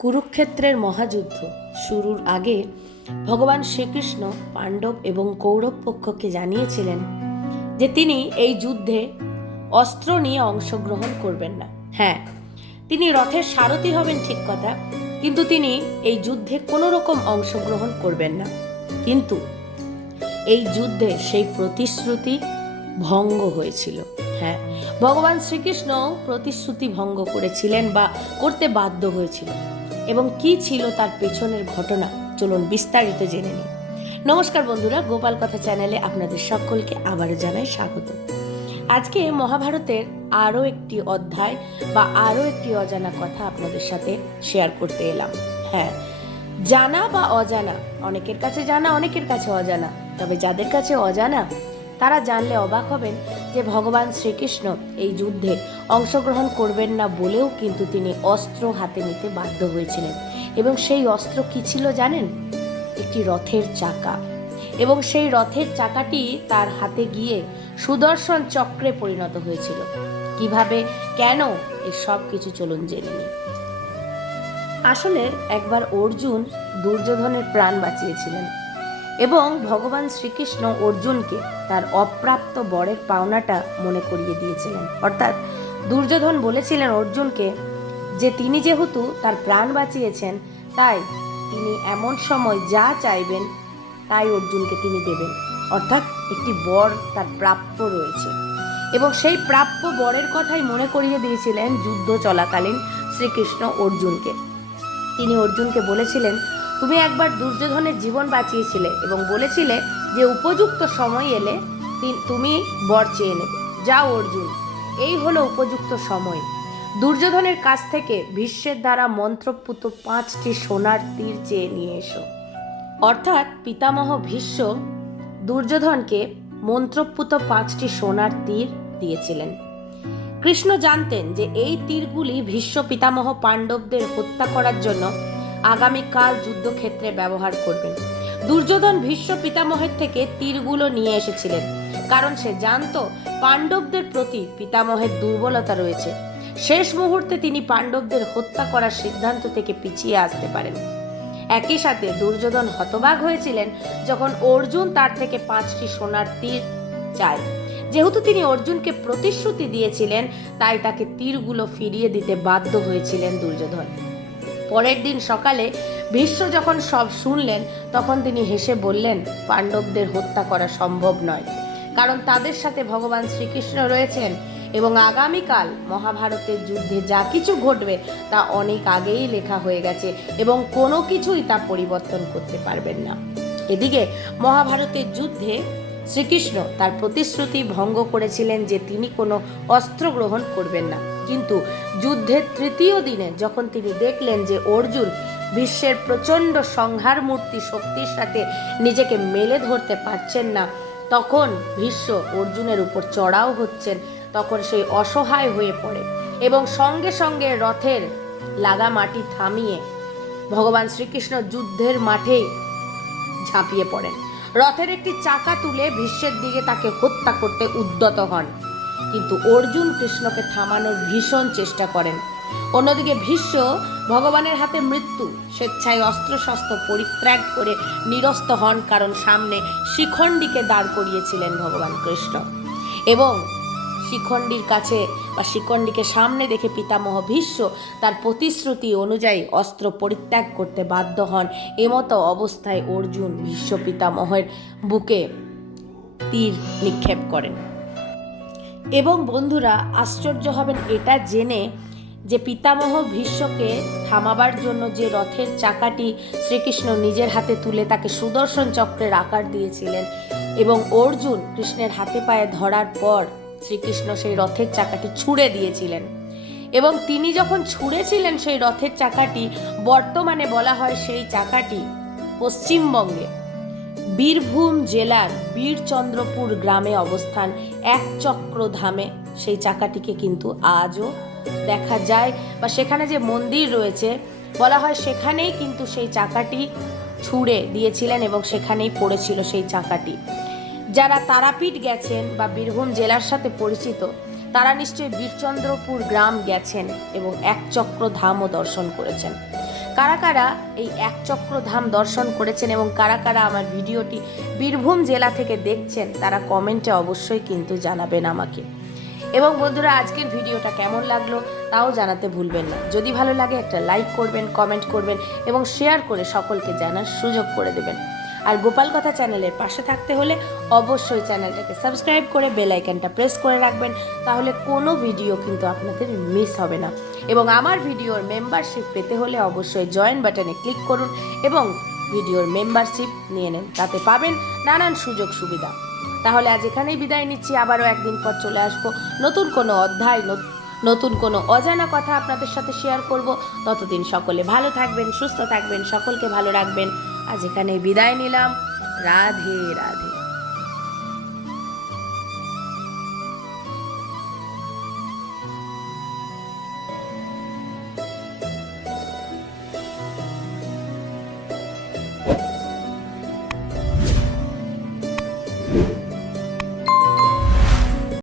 কুরুক্ষেত্রের মহাযুদ্ধ শুরুর আগে ভগবান শ্রীকৃষ্ণ, পাণ্ডব এবং কৌরব পক্ষকে জানিয়েছিলেন যে তিনি এই যুদ্ধে অস্ত্র নিয়ে অংশগ্রহণ করবেন না। হ্যাঁ তিনি রথের সারথি হবেন ঠিক কথা, কিন্তু তিনি এই যুদ্ধে কোনো রকম অংশগ্রহণ করবেন না। কিন্তু এই যুদ্ধে সেই প্রতিশ্রুতি ভঙ্গ হয়েছিল। হ্যাঁ ভগবান শ্রীকৃষ্ণ প্রতিশ্রুতি ভঙ্গ করেছিলেন বা করতে বাধ্য হয়েছিলেন। এবং কি ছিল তার পেছনের ঘটনা, চলুন বিস্তারিত জেনে নিই। নমস্কার বন্ধুরা, গোপাল কথা চ্যানেলে আপনাদের সকলকে আবারও জানাই স্বাগত। আজকে মহাভারতের আরও একটি অধ্যায় বা আরও একটি অজানা কথা আপনাদের সাথে শেয়ার করতে এলাম। হ্যাঁ জানা বা অজানা, অনেকের কাছে জানা, অনেকের কাছে অজানা। তবে যাদের কাছে অজানা, তারা জানলে অবাক হবেন যে ভগবান শ্রীকৃষ্ণ এই যুদ্ধে অংশগ্রহণ করবেন না বলেও কিন্তু তিনি অস্ত্র হাতে নিতে বাধ্য হয়েছিলেন। এবং সেই অস্ত্র কি ছিল জানেন? একটি রথের চাকা। এবং সেই রথের চাকাটি তার হাতে গিয়ে সুদর্শন চক্রে পরিণত হয়েছিল। কীভাবে? কেন? এই সব কিছু চলুন জেনে নিই। আসলে একবার অর্জুন দুর্যোধনের প্রাণ বাঁচিয়েছিলেন। এবং ভগবান শ্রীকৃষ্ণ অর্জুনকে তার অপ্রাপ্ত বরের পাওনাটা মনে করিয়ে দিয়েছিলেন। অর্থাৎ দুর্যোধন বলেছিলেন অর্জুনকে যে তিনি যেহেতু তার প্রাণ বাঁচিয়েছেন, তাই তিনি এমন সময় যা চাইবেন, তাই অর্জুনকে তিনি দেবেন। অর্থাৎ একটি বর তার প্রাপ্য রয়েছে। এবং সেই প্রাপ্য বরের কথাই মনে করিয়ে দিয়েছিলেন যুদ্ধ চলাকালীন শ্রীকৃষ্ণ অর্জুনকে। তিনি অর্জুনকে বলেছিলেন তুমি একবার দুর্যোধনের জীবন বাঁচিয়েছিলে এবং বলেছিলে যে উপযুক্ত সময় এলে তুমি বর চেয়ে নেবে। যাও অর্জুন, এই হলো উপযুক্ত সময়। দুর্যোধনের কাছ থেকে ভীষ্মের দ্বারা মন্ত্রপুত পাঁচটি সোনার তীর চেয়ে নিয়ে এসো। অর্থাৎ পিতামহ ভীষ্ম দুর্যোধনকে মন্ত্রপুত পাঁচটি সোনার তীর দিয়েছিলেন। কৃষ্ণ জানতেন যে এই তীরগুলি ভীষ্ম পিতামহ পাণ্ডবদের হত্যা করার জন্য আগামীকাল যুদ্ধক্ষেত্রে ব্যবহার করবেন। দুর্যোধন ভীষ্ম পিতামহের থেকে তীরগুলো নিয়ে এসেছিলেন। কারণ সে জানতো, পাণ্ডবদের প্রতি পিতামহের দুর্বলতা রয়েছে। শেষ মুহূর্তে তিনি পাণ্ডবদের হত্যা করার সিদ্ধান্ত থেকে পিছিয়ে আসতে পারেন। একই সাথে দুর্যোধন হতবাক হয়েছিলেন যখন অর্জুন তার থেকে পাঁচটি সোনার তীর চায়। যেহেতু তিনি অর্জুনকে প্রতিশ্রুতি দিয়েছিলেন, তাই তাকে তীরগুলো ফিরিয়ে দিতে বাধ্য হয়েছিলেন দুর্যোধন। পরের দিন সকালে ভীষ্ম যখন সব শুনলেন, তখন তিনি হেসে বললেন, পাণ্ডবদের হত্যা করা সম্ভব নয়। কারণ তাদের সাথে ভগবান শ্রীকৃষ্ণ রয়েছেন এবং আগামীকাল মহাভারতের যুদ্ধে যা কিছু ঘটবে তা অনেক আগেই লেখা হয়ে গেছে এবং কোনো কিছুই তা পরিবর্তন করতে পারবেন না। এদিকে মহাভারতের যুদ্ধে শ্রীকৃষ্ণ তার প্রতিশ্রুতি ভঙ্গ করেছিলেন যে তিনি কোনো অস্ত্র গ্রহণ করবেন না। কিন্তু যুদ্ধের তৃতীয় দিনে যখন তিনি দেখলেন যে অর্জুন বিশ্বের প্রচণ্ড সংহার মূর্তি শক্তির সাথে নিজেকে মেলে ধরতে পারছেন না, তখন ভীষ্ম অর্জুনের উপর চড়াও হচ্ছেন, তখন সেই অসহায় হয়ে পড়ে এবং সঙ্গে সঙ্গে রথের লাগা মাটি থামিয়ে ভগবান শ্রীকৃষ্ণ যুদ্ধের মাঠেই ঝাঁপিয়ে পড়েন। রথের একটি চাকা তুলে ভীষ্মের দিকে তাকে হত্যা করতে উদ্যত হন। কিন্তু অর্জুন কৃষ্ণকে থামানোর ভীষণ চেষ্টা করেন। অন্যদিকে ভীষ্ম ভগবানের হাতে মৃত্যু, স্বেচ্ছায় অস্ত্রশস্ত্র পরিত্যাগ করে নিরস্ত হন কারণ সামনে শিখণ্ডীকে দাঁড় করিয়েছিলেন ভগবান কৃষ্ণ। এবং শিখণ্ডীর কাছে বা শিখণ্ডীকে সামনে দেখে পিতামহ ভীষ্ম তার প্রতিশ্রুতি অনুযায়ী অস্ত্র পরিত্যাগ করতে বাধ্য হন। এমতো অবস্থায় অর্জুন ভীষ্ম পিতামহের বুকে তীর নিক্ষেপ করেন। এবং বন্ধুরা, আশ্চর্য হবেন এটা জেনে যে পিতামহ ভীষ্মকে থামাবার জন্য যে রথের চাকাটি শ্রীকৃষ্ণ নিজের হাতে তুলে তাকে সুদর্শন চক্রের আকার দিয়েছিলেন এবং অর্জুন কৃষ্ণের হাতে পায়ে ধরার পর শ্রীকৃষ্ণ সেই রথের চাকাটি ছুঁড়ে দিয়েছিলেন। এবং তিনি যখন ছুঁড়েছিলেন সেই রথের চাকাটি, বর্তমানে বলা হয় সেই চাকাটি পশ্চিমবঙ্গে বীরভূম জেলার বীরচন্দ্রপুর গ্রামে অবস্থান এক চক্র ধামে। সেই চাকাটিকে কিন্তু আজও দেখা যায় বা সেখানে যে মন্দির রয়েছে, বলা হয় সেখানেই কিন্তু সেই চাকাটি ছুঁড়ে দিয়েছিলেন এবং সেখানেই পড়েছিল সেই চাকাটি। যারা তারাপীঠ গেছেন বা বীরভূম জেলার সাথে পরিচিত, তারা নিশ্চয়ই বীরচন্দ্রপুর গ্রাম গেছেন এবং এক চক্র ধামও দর্শন করেছেন। কারা কারা এই একচক্র ধাম দর্শন করেছেন এবং কারা কারা আমার ভিডিওটি বীরভূম জেলা থেকে দেখছেন, তারা কমেন্টে অবশ্যই কিন্তু জানাবেন আমাকে। এবং বন্ধুরা, আজকের ভিডিওটা কেমন লাগল তাও জানাতে ভুলবেন না। যদি ভালো লাগে একটা লাইক করবেন, কমেন্ট করবেন এবং শেয়ার করে সকলকে জানার সুযোগ করে দেবেন। আর গোপাল কথা চ্যানেলের পাশে থাকতে হলে অবশ্যই চ্যানেলটাকে সাবস্ক্রাইব করে বেল আইকনটা প্রেস করে রাখবেন, তাহলে কোনো ভিডিও কিন্তু আপনাদের মিস হবে না। এবং আমার ভিডিওর মেম্বারশিপ পেতে হলে অবশ্যই জয়েন বাটনে ক্লিক করুন এবং ভিডিওর মেম্বারশিপ নিয়ে নেন, তাতে পাবেন নানান সুযোগ সুবিধা। তাহলে আজ এখানেই বিদায় নিচ্ছি, আবারও একদিন পর চলে আসব নতুন কোনো অধ্যায়, নতুন কোনো অজানা কথা আপনাদের সাথে শেয়ার করব। ততদিন সকলে ভালো থাকবেন, সুস্থ থাকবেন, সকলকে ভালো রাখবেন। আজ এখানে বিদায় নিলাম রাধে রাধে